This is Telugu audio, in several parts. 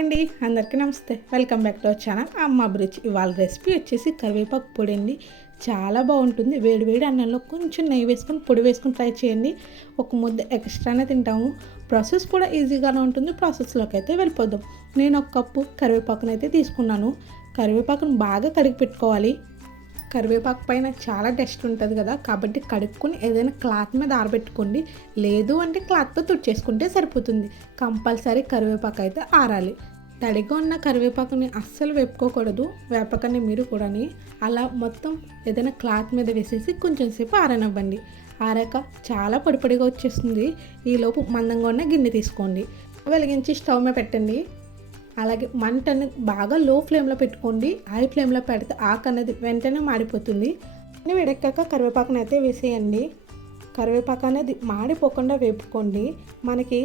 అండి అందరికీ నమస్తే. Welcome back to our channel. అమ్మ బ్రిడ్జ్ ఇవాళ రెసిపీ వచ్చేసి కరివేపాకు పొడి అండి చాలా బాగుంటుంది. వేడి వేడి అన్నంలో కొంచెం నెయ్యి వేసుకొని పొడి వేసుకొని ట్రై చేయండి. ఒక ముద్ద ఎక్స్ట్రానే తింటాము. ప్రాసెస్ కూడా ఈజీగానే ఉంటుంది. ప్రాసెస్లోకి అయితే వెళ్ళిపోదాం. నేను ఒక కప్పు కరివేపాకునైతే తీసుకున్నాను. కరివేపాకును బాగా కడిగి పెట్టుకోవాలి. కరివేపాకు పైన చాలా డస్ట్ ఉంటుంది కదా కాబట్టి కడుక్కొని ఏదైనా క్లాత్ మీద ఆరబెట్టుకోండి. లేదు అంటే క్లాత్తో తుడిచేసుకుంటే సరిపోతుంది. కంపల్సరీ కరివేపాకు అయితే ఆరాలి. తడిగా ఉన్న కరివేపాకుని అస్సలు వేపుకోకూడదు. వేపకని మీరు కూడాని. అలా మొత్తం ఏదైనా క్లాత్ మీద వేసేసి కొంచెం సేపు ఆరనివ్వండి. ఆరాక చాలా పొడిపొడిగా వచ్చేస్తుంది. ఈలోపు మందంగా ఉన్న గిన్నె తీసుకోండి. వెలిగించి స్టవ్ మీద పెట్టండి. అలాగే మంటను బాగా లో ఫ్లేమ్లో పెట్టుకోండి హై ఫ్లేమ్లో పెడితే ఆకు అనేది వెంటనే మాడిపోతుంది. వేడెక్కాక కరివేపాకుని అయితే వేసేయండి. కరివేపాకు అనేది మాడిపోకుండా వేపుకోండి. మనకి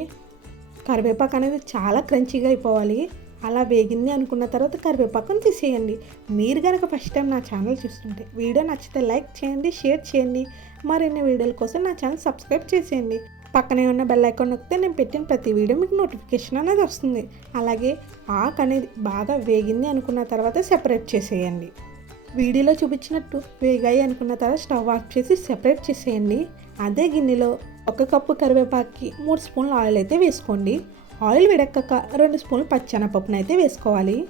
కరివేపాకు అనేది చాలా క్రంచీగా అయిపోవాలి. అలా వేగింది అనుకున్న తర్వాత కరివేపాకుని తీసేయండి. మీరు కనుక ఫస్ట్ టైం నా ఛానల్ చూస్తుంటే వీడియో నచ్చితే లైక్ చేయండి షేర్ చేయండి. మరిన్ని వీడియోల కోసం నా ఛానల్ సబ్స్క్రైబ్ చేసేయండి. పక్కనే ఉన్న బెల్ ఐకాన్ నొక్కితే నేను పెట్టిన ప్రతి వీడియో మీకు నోటిఫికేషన్ అనేది వస్తుంది. అలాగే ఆకు అనేది బాగా వేగింది అనుకున్న తర్వాత సెపరేట్ చేసేయండి. వీడియోలో చూపించినట్టు వేగాయి అనుకున్న తర్వాత స్టవ్ ఆఫ్ చేసి సెపరేట్ చేసేయండి. అదే గిన్నెలో ఒక కప్పు కరివేపాకుకి మూడు స్పూన్లు ఆయిల్ అయితే వేసుకోండి. ఆయిల్ విడక్కక రెండు స్పూన్లు పచ్చెనపప్పును అయితే వేసుకోవాలి.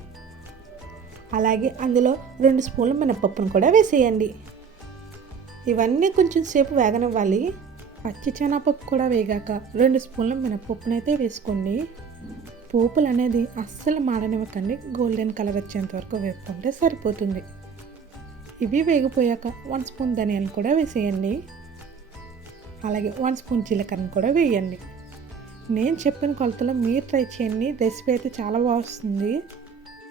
అలాగే అందులో రెండు స్పూన్లు మినపప్పును కూడా వేసేయండి. ఇవన్నీ కొంచెం సేపు వేగనివ్వాలి. పచ్చి శనగపప్పు కూడా వేగాక రెండు స్పూన్ల మినపప్పును అయితే వేసుకోండి. పోపులు అనేది అస్సలు మాడనివ్వకండి. గోల్డెన్ కలర్ వచ్చేంత వరకు వేపుకుంటే సరిపోతుంది. ఇవి వేగిపోయాక వన్ స్పూన్ ధనియాలు కూడా వేసేయండి. అలాగే వన్ స్పూన్ జీలకర్ర కూడా వేయండి. నేను చెప్పిన కొలతలో మీరు ట్రై చేయండి. రెసిపీ అయితే చాలా బాగా వస్తుంది.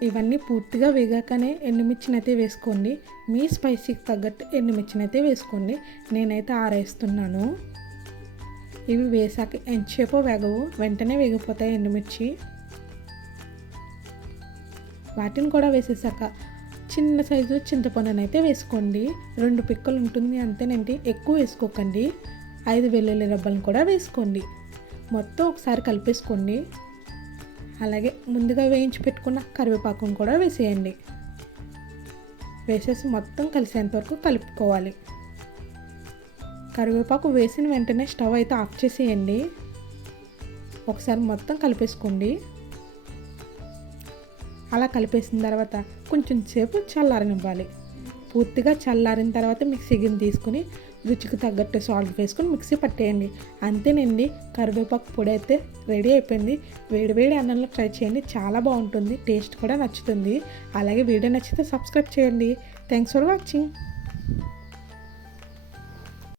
ఇవన్నీ పూర్తిగా వేగాకనే ఎండుమిర్చినైతే అయితే వేసుకోండి. మీ స్పైసీకి తగ్గట్టు ఎండుమిర్చినైతే అయితే వేసుకోండి. నేనైతే ఆరేస్తున్నాను. ఇవి వేసాక ఎంతసేపు వేగవు. వెంటనే వేగిపోతాయి ఎండుమిర్చి. వాటిని కూడా వేసేసాక చిన్న సైజు చింతపండునైతే అయితే వేసుకోండి. రెండు పిక్కలు ఉంటుంది అంతేనండి. ఎక్కువ వేసుకోకండి. ఐదు వెల్లుల్లి రబ్బలను కూడా వేసుకోండి. మొత్తం ఒకసారి కలిపేసుకోండి. అలాగే ముందుగా వేయించి పెట్టుకున్న కరివేపాకును కూడా వేసేయండి. వేసేసి మొత్తం కలిసేంత వరకు కలుపుకోవాలి. కరివేపాకు వేసిన వెంటనే స్టవ్ అయితే ఆఫ్ చేసేయండి. ఒకసారి మొత్తం కలిపేసుకోండి. అలా కలిపేసిన తర్వాత కొంచెం సేపు చల్లారనివ్వాలి. పూర్తిగా చల్లారిన తర్వాత మిక్సీ గిన్నె తీసుకుని రుచికి తగ్గట్టు సాల్ట్ వేసుకొని మిక్సీ పట్టేయండి. అంతేనండి కరివేపాకు పొడి అయితే రెడీ అయిపోయింది. వేడి వేడి అన్నంలో ట్రై చేయండి చాలా బాగుంటుంది టేస్ట్ కూడా నచ్చుతుంది. అలాగే వీడియో నచ్చితే సబ్స్క్రైబ్ చేయండి. Thanks for watching